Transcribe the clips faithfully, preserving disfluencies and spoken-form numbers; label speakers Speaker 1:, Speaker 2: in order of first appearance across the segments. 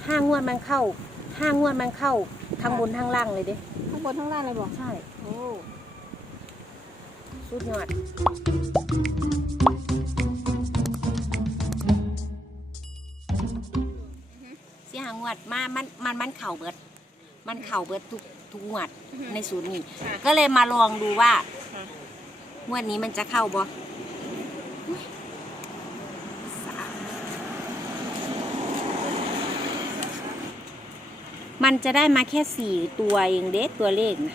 Speaker 1: ห้างวดมันเข้าห้างวดมันเข้าทั้งบนทั้งล่างเลยเด้
Speaker 2: ทั้งบนทั้งล่างเลยบอก
Speaker 1: ใช่
Speaker 2: โอ้
Speaker 1: สุดยอดเสียหางวดมามันมันมันเข่าเบิดมันเข่าเบิดทุกทุกงวดในศูนย์นี้ก็เลยมาลองดูว่างวดนี้มันจะเข้าบ่มันจะได้มาแค่สี่ตัวเองเด็กตัวเลขนะ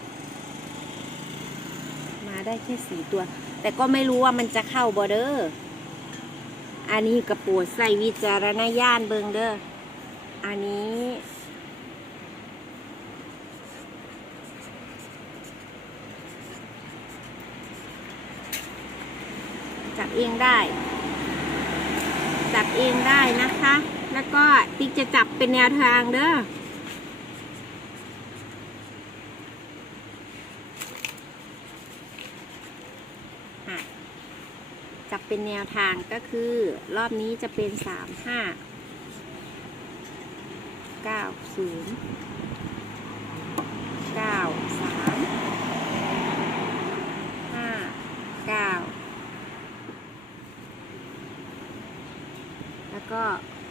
Speaker 1: มาได้แค่สี่ตัวแต่ก็ไม่รู้ว่ามันจะเข้าบ่เด้ออันนี้กระโปรงใส่วิจารณญาณเบิงเด้ออันนี้จับเองได้จับเองได้นะคะแล้วก็ติ๊กจะจับเป็นแนวทางเด้อจับเป็นแนวทางก็คือรอบนี้จะเป็นสามห้าเก้าศูนย์เก้าสามห้าเก้าแล้วก็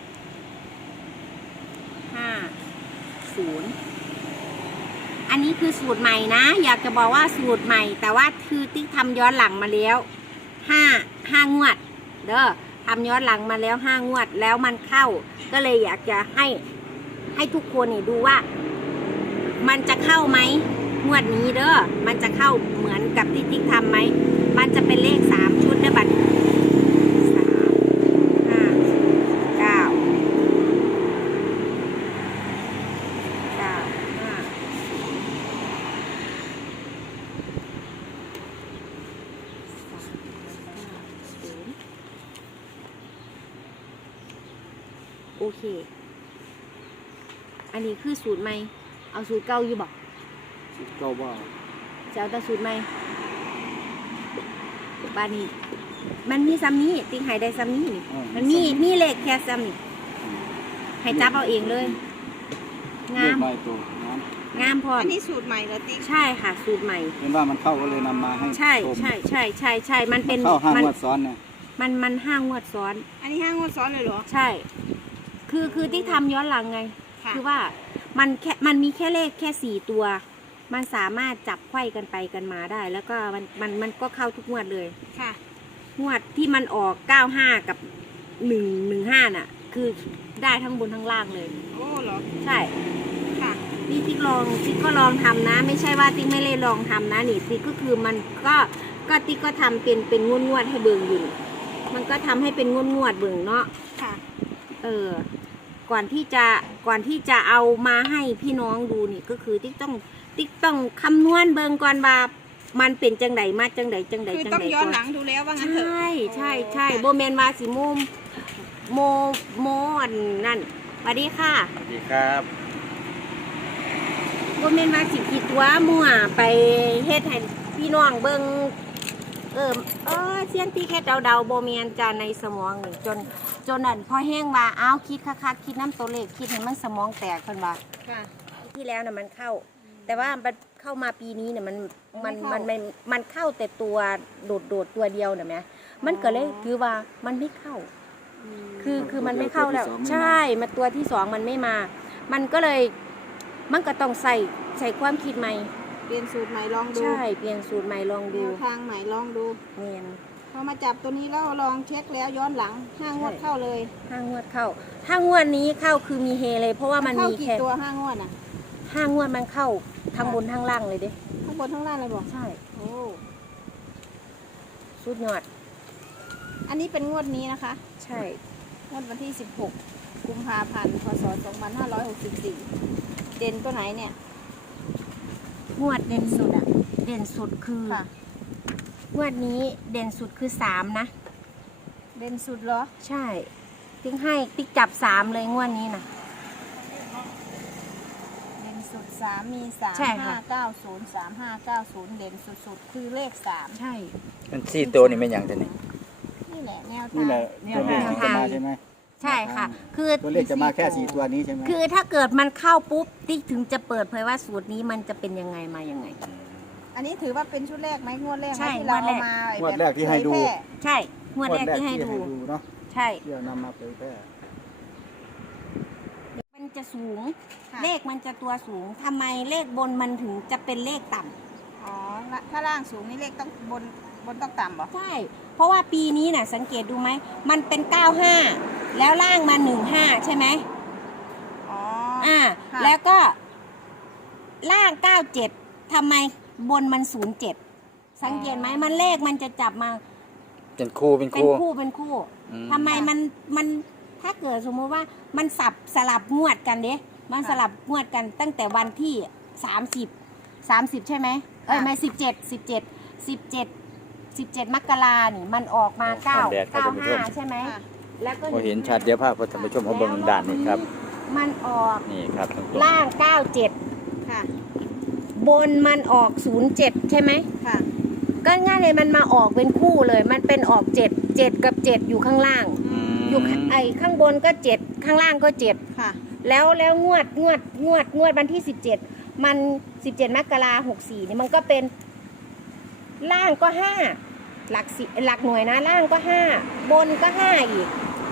Speaker 1: ห้าศูนย์อันนี้คือสูตรใหม่นะอยากจะบอกว่าสูตรใหม่แต่ว่าคือติ๊กทำย้อนหลังมาแล้วห้าห้างวดเด้อทำย้อนหลังมาแล้วห้างวดแล้วมันเข้าก็เลยอยากจะให้ให้ทุกคนนี่ดูว่ามันจะเข้าไหมงวดนี้เด้อมันจะเข้าเหมือนกับที่ติ๊กทำไหมมันจะเป็นเลขสามชุดเด้อบัดสามห้าเก้าเก้าห้าโอเคอันนี้คือสูตรใหม่เอาสูตรเก่าอยู่บอก
Speaker 3: สูตรเก่าว่า
Speaker 1: จะเอาแต่สูตรใหม่บ้านนี้มันมีซ้ำนี้ติ๊กให้ได้ซ้ำนี้นี่มันมีมีเลขแค่ซ้ำนี่ให้จับเอาเองเลยงามงามพอ
Speaker 2: อันนี้สูตรใหม่เหรอติ๊ก
Speaker 1: ใช่ค่ะสูตรใหม่
Speaker 3: เห็นว่ามันเข้าก็เลยนำมาให้
Speaker 1: ใช่ใช่ใช่ใช่ใช่มันเป็น
Speaker 3: เข้าห้างวดซ้อนเนี่ย
Speaker 1: มันมันห้างวดซ้อน
Speaker 2: อันนี้ห้างวดซ้อนเลยเหรอ
Speaker 1: ใช่คือคือที่ทำย้อนหลังไงคือว่ามันแค่มันมีแค่เลขแค่สี่ตัวมันสามารถจับไขว้กันไปกันมาได้แล้วก็มันมันมันก็เข้าทุกงวดเลย
Speaker 2: ค่ะ
Speaker 1: งวดที่มันออกเก้าห้ากับหนึ่งหนึ่งห้าน่ะคือได้ทั้งบนทั้งล่างเลย
Speaker 2: โอ้เหรอ
Speaker 1: ใช่
Speaker 2: ค่ะ
Speaker 1: นี่ติ๊กลองติ๊กก็ลองทำนะไม่ใช่ว่าติ๊กไม่ได้ลองทำนะนี่ติ๊กก็คือมันก็ก็ติ๊กก็ทำเป็นเป็นงวดงวดให้เบิ่งอยู่มันก็ทำให้เป็นงวดงวดเบิ่งเนาะ
Speaker 2: ค่ะ
Speaker 1: เออก่อนที่จะก่อนที่จะเอามาให้พี่น้องดูนี่ก็คือติ๊กต้องติ๊กต้องคำนวณเบิ่งก่อนว่ามันเป็นจังไดมาจังไดจังได
Speaker 2: จังไดคือต้องย้อนหลังดูแล้วว่างั้นเถอะ
Speaker 1: ใช่ใช่ใช่โบแมนว่าสิโมโมโมอันนั่นสวัสดีค่ะ
Speaker 3: สวัสดีครับ
Speaker 1: โบแมนว่าสิคิดว่ามั่วไปเฮ็ดให้พี่น้องเบิ่งเออเออเสียงที่แค่เดาๆโบแมนจานในสมองนี่จนจนนั่นพอแห้งว่าอ้าวคิดคักๆคิดน้ำตัวเลขคิดให้มันสมองแตกคนว่าที่แล้วน่ะมันเข้าแต่ว่ามันเข้ามาปีนี้เนี่ยมันมันมันมันมันเข้าแต่ตัวโดดโดดตัวเดียวเนี่ยไหมมันก็เลยคือว่ามันไม่เข้าคือคือมันไม่เข้าแล้วใช่มาตัวที่สองมันไม่มามันก็เลยมันก็ต้องใส่ใส่ความคิดใหม่
Speaker 2: เปลี่ยนสูตรใหม่ลองดู
Speaker 1: ใช่เปลี่ยนสูตรใหม่ลองดู
Speaker 2: ทางใหม่ลองดู
Speaker 1: เนียน
Speaker 2: พอมาจับตัวนี้แล้วลองเช็คแล้วย้อนหลังห้างวดเข้าเลย
Speaker 1: ห้างวดเข้าห้างวดนี้เข้าคือมีเฮเลยเพราะว่ามันมีแค่
Speaker 2: ตัวห้างวดอ่ะ
Speaker 1: ห้างวดมันเข้าทั้งบนทั้งล่างเลยเด้
Speaker 2: ทั้งบนทั้งล่างเลยบอก
Speaker 1: ใช่
Speaker 2: โอ้
Speaker 1: สุดยอด
Speaker 2: อันนี้เป็นงวดนี้นะคะ
Speaker 1: ใช่
Speaker 2: งวดวันที่สิบหกกุมภาพันธ์พศสองพันห้าร้อยหกสิบสี่เด่นตัวไหนเนี่ย
Speaker 1: งวดเด่นสุดอะเด่นสุดคืองวดนี้เด่นสุดคือสามนะ
Speaker 2: เด่นสุดเหรอ
Speaker 1: ใช่ติ๊กให้ติ๊กจับสามเลยงวดนี้นะ
Speaker 2: เด่นสุดสามมีสามห้าเก้าศูนย์สามห้าเก้าศูนย์เด่นสุดๆคือเลขสาม
Speaker 1: ใช่
Speaker 3: มันสี่ตัวนี่ไม่อย่างแต่นี่
Speaker 2: นี่แหละแนวทาง
Speaker 3: นี่แหละแนวทางจะมาใช่ไหม
Speaker 1: ใช่ค่ะ คือ
Speaker 3: ตัวเลขจะมาแค่สี่ตัวนี้ใช่ไหม
Speaker 1: คือถ้าเกิดมันเข้าปุ๊บติ๊กถึงจะเปิดเผยว่าสูตรนี้มันจะเป็นยังไงมายังไง
Speaker 2: อันนี้ถือว่าเป็นชุดแรกไหมงวดแรกไหม
Speaker 1: ใช่
Speaker 2: ที่เรา
Speaker 1: งวดแร
Speaker 2: เอา
Speaker 1: ก
Speaker 2: มา
Speaker 3: งวดแรกที่ให้ดู
Speaker 2: เผยแพร่
Speaker 1: ใช่งวดแรกที่ให้ดู
Speaker 3: เนาะ
Speaker 1: ใช่
Speaker 3: ที่เอานำมาเผยแพร่
Speaker 1: มันจะสูง
Speaker 2: ค่ะ
Speaker 1: เลขมันจะตัวสูงทำไมเลขบนมันถึงจะเป็นเลขต่ำ
Speaker 2: อ๋อละถ้าล่างสูงนี่เลขต้องบนบนต้องต่ำเหรอ
Speaker 1: ใช่ เพราะว่าปีนี้น่ะสังเกตดูไหมมันเป็นเก้าห้าแล้วล่างมาหนึ่งห้าใช่ไหม
Speaker 2: อ๋อ
Speaker 1: อ่า
Speaker 2: ค่ะ
Speaker 1: แล้วก็ล่างเก้าเจ็ดทำไมบนมันศูนย์เจ็ดสังเกตไหมมันเลขมันจะจับมา
Speaker 4: เป็นคู่เป็น
Speaker 1: เป็น
Speaker 4: คู่
Speaker 1: คู่เป็นคู่
Speaker 4: อืม
Speaker 1: ทำไมมันมันถ้าเกิดสมมติว่ามันสับสลับงวดกันเด้มันสลับงวดกันตั้งแต่วันที่สามสิบสามสิบใช่ไหมเอ้ยไม่สิบเจ็ดสิบเจ็ดสิบเจ็ดสิบเจ็ดมกรานี่มันออกมาเก้าเก้าห้าใช่ไหม
Speaker 2: ค่ะ
Speaker 1: แล้วก็
Speaker 4: พอเห็นชัดเดี๋ยวภาพท่านผู้ชมเขาเบิ่งด้านนี้ครับ
Speaker 1: มันออก
Speaker 4: นี่ครับตรง
Speaker 1: ล่างเก้าเจ็ด
Speaker 2: ค่ะ
Speaker 1: บนมันออกศูนย์เจ็ดใช่ไหม
Speaker 2: ค่ะ
Speaker 1: ก็ง่ายเลยมันมาออกเป็นคู่เลย มันเป็นออกเจ็ดเจ็ดกับเจ็ดอยู่ข้างล่าง
Speaker 4: ๆอืม
Speaker 1: อยู่ข้างไอ้ข้างบนก็เจ็ดข้างล่างก็เจ็ด
Speaker 2: ค่ะ
Speaker 1: แล้วแล้วงวดงวดงวดงวดวันที่สิบเจ็ดมันสิบเจ็ดมกราหกสี่นี่มันก็เป็นล่างก็ห้าหลักสิหลักหน่วยนะล่างก็ห้าบนก็ห้าอีก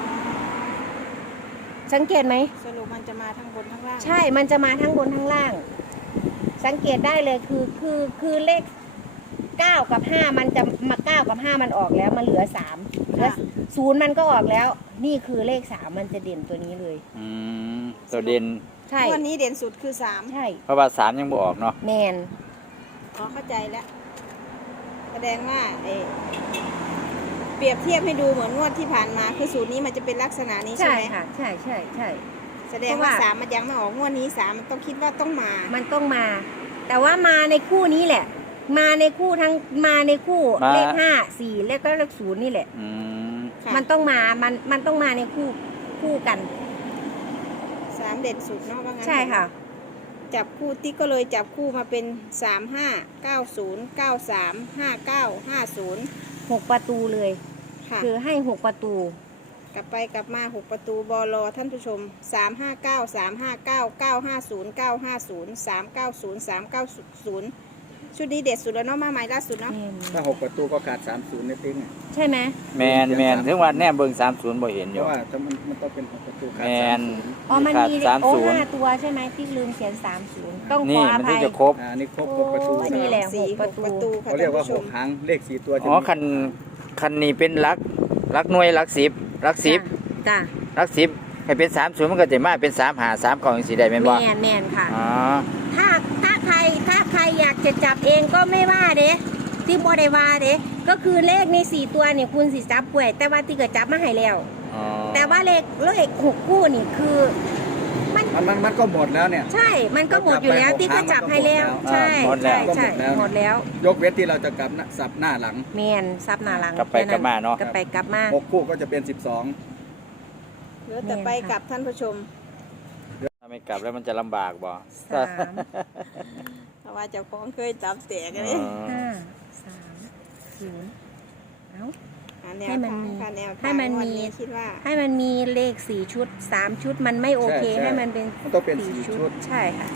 Speaker 1: สังเกตไหม
Speaker 2: สรุปมันจะมาทั้งบนทั้งล่าง
Speaker 1: ใช่ มันจะมาทั้งบนทั้งล่าง สังเกตได้เลยคือคือคือเลขเก้ากับห้ามันจะมาเก้ากับห้ามันออกแล้วมันเหลือสามเหลือศูนย์มันก็ออกแล้ว นี่คือเลขสามมันจะเด่นตัวนี้เลย
Speaker 4: อืมตัวเด่น
Speaker 1: ใช่
Speaker 2: วันนี้เด่นสุดคือสาม
Speaker 1: ใช่
Speaker 4: เพราะว่าสามยังบ่ออกเนาะ
Speaker 1: แมน
Speaker 2: อ๋อเข้าใจแล้ว แสดงว่าเออเปรียบเทียบให้ดูเหมือนงวดที่ผ่านมา คือสูตรนี้มันจะเป็นลักษณะนี้ใช่
Speaker 1: ใช่
Speaker 2: ไหม
Speaker 1: ค่ะ ใช่ใช่ใช่
Speaker 2: แสดงว่าสามมันยังไม่ออกงวดนี้สามมันต้องคิดว่าต้องมา
Speaker 1: มันต้องมา แต่ว่ามาในคู่นี้แหละ มาในคู่ทั้งมาในคู่เลขห้าสี่แล้วก็เลขศูนย์นี่แหละ
Speaker 4: อืม
Speaker 2: ค่ะ
Speaker 1: มันต้องมามันมันต้องมาในคู่คู่กัน
Speaker 2: สามเด่นสุดเนาะว่างั้น
Speaker 1: ใช่ค่ะ
Speaker 2: จับคู่ติ๊กก็เลยจับคู่มาเป็นสามห้าเก้าศูนย์เก้าสามห้าเก้าห้าศูนย์
Speaker 1: หกประตูเลย
Speaker 2: ค่ะ
Speaker 1: คือให้หกประตู
Speaker 2: กลับไปกลับมาหกประตูบอลอท่านผู้ชมสามห้าเก้าสามห้าเก้าเก้าห้าศูนย์เก้าห้าศูนย์สามเก้าศูนย์สามเก้าศูนย์ชุดนี้เด็ดสุดแล้วเนาะมาใหม่ล่าสุดเนาะ
Speaker 3: ถ้าหกประตูก็ขาดสามศูนย์ในติ้งอะ
Speaker 1: ใช่ไหม
Speaker 4: แมนแมนถึงว่าแนบเบิ่งสามศูนย์บ่เห็นอ
Speaker 3: เพ
Speaker 4: ยู่
Speaker 3: ราะว่าถ้ามันมันต้องเป็นหกประตูขาด
Speaker 4: แม
Speaker 3: สาม
Speaker 4: น
Speaker 3: ศูนย์
Speaker 1: อ๋อมัน
Speaker 4: ขาด
Speaker 1: มี
Speaker 4: สาม
Speaker 1: โอ้
Speaker 4: ศูนย์
Speaker 1: ห้าตัวใช่ไหมที่ลืมเขียนสามศูนย์ต้องข
Speaker 4: นี่
Speaker 1: ออ
Speaker 4: มันถึ
Speaker 1: ภั
Speaker 4: ง
Speaker 1: ย
Speaker 4: จะครบ
Speaker 3: อ่านี่ครบหกประตู
Speaker 1: โอ้ยนี่แหละ
Speaker 2: สี่
Speaker 1: หกประตู
Speaker 2: ค่ะ
Speaker 3: เขาเรียกว่า
Speaker 2: ท่น
Speaker 3: ห
Speaker 2: ผู้ช
Speaker 3: ก
Speaker 2: ม
Speaker 3: หางเลขสี่ตัวจะ
Speaker 4: อ๋อ
Speaker 3: มี
Speaker 4: คันคันนี้เป็นหลักหลักหน่วยหลักสิบหลักสิบ
Speaker 1: จ้ะ
Speaker 4: หลักสิบให้เป็นสามศูนย์มันก็จะมาเป็นสามหาสามกล่องจังซี่ได้แม่น
Speaker 1: แม
Speaker 4: บ่
Speaker 1: นแมนค่ะ
Speaker 4: อ๋อ
Speaker 1: ถ้าถ้าใครถ้าใครอยากจะจับเองก็ไม่ว่าเด้ที่บอได้ว่าเด้ก็คือเลขในสี่ตัวเนี่ยคุณสิจับป่วย แต่ว่าที่เกิดจับมาให้แล้ว
Speaker 4: อ๋อ
Speaker 1: แต่ว่าเลขเลขหกคู่นี่คือมัน
Speaker 3: มันมันมันก็หมดแล้วเนี่ย
Speaker 1: ใช่ มันก็หมดอยู่แล้วที่ก็จับให้แล้ว ใช่ใช่ใช่หมดแล้ว
Speaker 3: ยกเว้นที่เราจะกลับหน้าสับหน้าหลัง
Speaker 1: แมนซับหนาหลัง
Speaker 4: กลับไปกลับมาเนาะ
Speaker 1: กลับไปกลับมา
Speaker 3: หกคู่ก็จะเป็นสิบสอง
Speaker 2: เหลือแต่ไปกลับท่านผู้ชม
Speaker 4: ถ้าไม่กลับแล้วมันจะลำบากบ่
Speaker 1: สาม
Speaker 2: เพราะว่าเจ้าของเคยจับแตก
Speaker 4: อ๋
Speaker 2: เลย
Speaker 4: อ
Speaker 1: ห้าสามศูนย์เอ้า
Speaker 2: หาแนว
Speaker 1: ให้มัน
Speaker 2: ทาง
Speaker 1: มี
Speaker 2: ค่ะแนวทาง
Speaker 1: ให้มัน
Speaker 2: วั
Speaker 1: มี
Speaker 2: นี้คิดว่า
Speaker 1: ให้มันมีเลขสี่ชุดสามชุดมันไม่โอเค
Speaker 3: ใช่ใช่
Speaker 1: ให้มันเป็น
Speaker 3: มันต้องเป็นสี่ชุด
Speaker 1: ใช่ค่ะ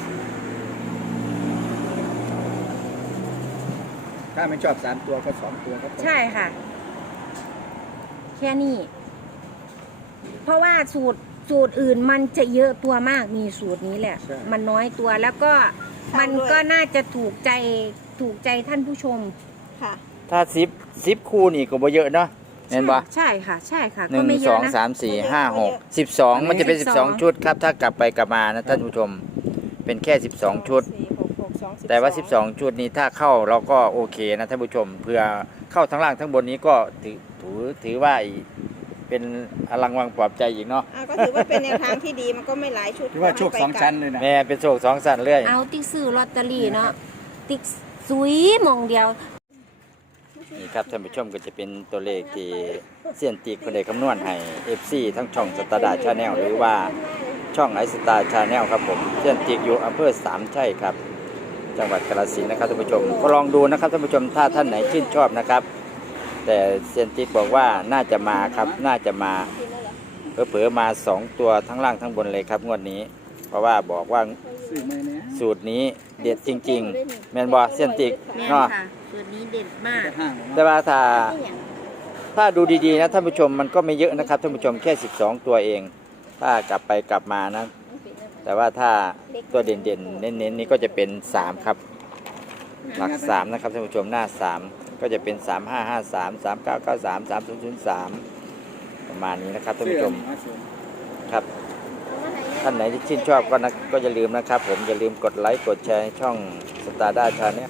Speaker 3: ถ้าไม่ชอบสามตัวก็สองตัวก็พอ
Speaker 1: ใช่ค่ะ แค่นี้ เพราะว่าสูตรสูตรอื่นมันจะเยอะตัวมากมีสูตรนี้แหละ
Speaker 3: ใช่
Speaker 1: มันน้อยตัวแล้วก็มันก็น่าจะถูกใจถูกใจท่านผู้ชม
Speaker 2: ค่ะ
Speaker 4: ถ้าสิบสิบคู่นี่ก็บ่เยอะเนาะเห็นบ่
Speaker 1: ใช่ค่ะ ใช่ค่ะ
Speaker 4: หนึ่
Speaker 1: ก็
Speaker 4: ง
Speaker 1: ไม่เย
Speaker 4: สอ
Speaker 1: อะ
Speaker 4: ง
Speaker 1: นะ
Speaker 4: สามสี่ห้าหกสิบสองมันจะเป็นสิบสอง
Speaker 1: สิบสอง
Speaker 4: ชุดครับ ถ้ากลับไปกลับมานะท่านผู้ชม เป็นแค่สิบสองชุด
Speaker 2: สี่หกหกสองบ
Speaker 4: แต่ว่าสิบสองชุดนี้ถ้าเข้าเราก็โอเคนะท่านผู้ชมเพื่อเข้าทั้งล่างทั้งบนนี้ก็ถือถือถือว่าเป็นอลังวังปลอบใจอีกเนาะ
Speaker 2: อ่ะก็ถือว่าเป็นแนวทางที่ดีมันก็ไม่หลายชุด
Speaker 3: ที่ว่าโชคสองชั้นเลยนะ
Speaker 4: แม่เป็นโชคสองสันเรื่อย
Speaker 1: เอาติ๊กซื้อลอตเตอรี่เนาะติ๊กสุยหมองเดียว
Speaker 4: นี่ครับท่านผู้ชมก็จะเป็นตัวเลขที่เสียนติกคนใดคำนวณให้ เอฟ ซี ทั้งช่องสตาร์ดาชาแนลหรือว่าช่องไอสตาร์ชาแนลครับผมเสียนติกอยู่อำเภอสามชัยครับ จังหวัดกาฬสินธุ์นะครับท่านผู้ชมก็ลองดูนะครับท่านผู้ชมถ้าท่านไหนชื่นชอบนะครับ แต่เซียนติกบอกว่าน่าจะมาครับน่าจะมาเผลอๆมาสองตัวทั้งล่างทั้งบนเลยครับงวดนี้ เพราะว่าบอกว่า
Speaker 3: ซื้อมาเนี่ย
Speaker 4: สูตรนี้เด็ดจริงๆ แมนบอเซียนติก
Speaker 1: แม่น
Speaker 4: เนาะ
Speaker 1: ค่ะสูตรนี้เด็ดมาก
Speaker 3: ห้าง
Speaker 4: แต่ว่าถ้าถ้าดูดีๆนะท่านผู้ชมมันก็ไม่เยอะนะครับท่านผู้ชมแค่สิบสองตัวเอง ถ้ากลับไปกลับมานะ แต่ว่าถ้าตัวเด่นๆเน้นๆนี่ก็จะเป็นสามครับ หลักสามนะครับท่านผู้ชมหน้าสามก็จะเป็นสามห้าห้าสามสามเก้าเก้าสามสามศูนย์ศูนย์สามประมาณนี้นะครับท่านผู้ชมครับท่านไหนที่ชื่นชอบก็นะก็อย่าลืมนะครับ ผมอย่าลืมกดไลค์กดแชร์ให้ช่องสตาร์ด้าชาแนล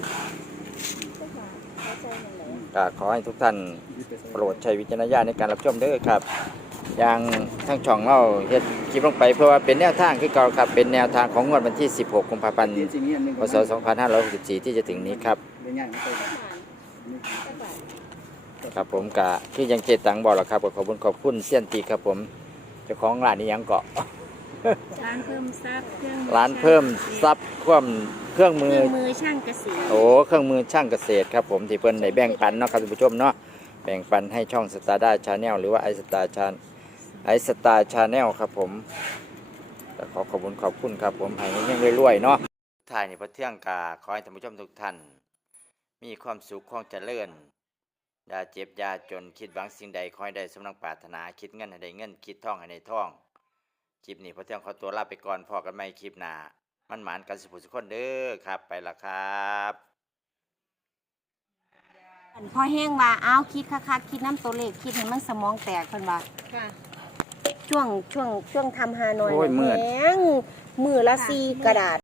Speaker 4: ก็ขอให้ทุกท่านโปรดใช้วิจารณญาณในการรับชมเด้อครับอย่างทั้งช่องเราเฮ็ดคลิปลงไปเพื่อว่าเป็นแนวทางคือเก่าครับเป็นแนวทางของงวดวันที่สิบหกกุมภาพันธ์พศสองพันห้าร้อยหกสิบสี่ที่จะถึงนี้ครับ ครับผมกะที่ยังเจตังบอกแล้วครับขอบคุณขอบคุณเซียนตีครับผมเจ้าของร้านนี้ยังเกาะ
Speaker 1: ร้านเพิ่มทรัพย์เครื่อง
Speaker 4: ร้านเพิ่มซับความเครื่อง
Speaker 1: เค
Speaker 4: มื
Speaker 1: รื่
Speaker 4: อ
Speaker 1: องมือช่างเกษตร
Speaker 4: โอ้เครื่องมือช่างเกษตรครับผมที่เพิ่นได้แบ่งปันเนาะครับท่านผู้ชมเนาะแบ่งปันให้ช่องสตาร์ด้าชาแนลหรือว่าไอสตาร์ชาไอสตาร์ชาแนลครับผมแต่ขอขอบคุณขอบคุณครับผมให้เฮงๆรวยๆเนาะถ่ายในพระเที่ยงกาขอให้ท่านผู้ชมทุกท่านมีความสุขความเจริญอย่าเจ็บอย่าจนคิดหวังสิ่งใดขอให้ได้สมดังปรารถนาคิดเงินให้ได้เงินคิดท่องให้ได้ท่องคลิปนี้พระเที่ยงขอตัวลาไปก่อนพอกันใหม่คลิปหน้ามันหมานกันสุขสุขคนเด้อครับไปละครับ
Speaker 1: อันพอแห้งว่าอ้าวคิดคักๆคิดน้ำตัวเลขคิดให้มันสมองแตกเพิ่นว่า
Speaker 2: ค่ะ
Speaker 1: ช่วงช่วงช่วงทำฮานอย
Speaker 4: โอ้ยมืด
Speaker 1: แห้งมือละสี่กระดาษ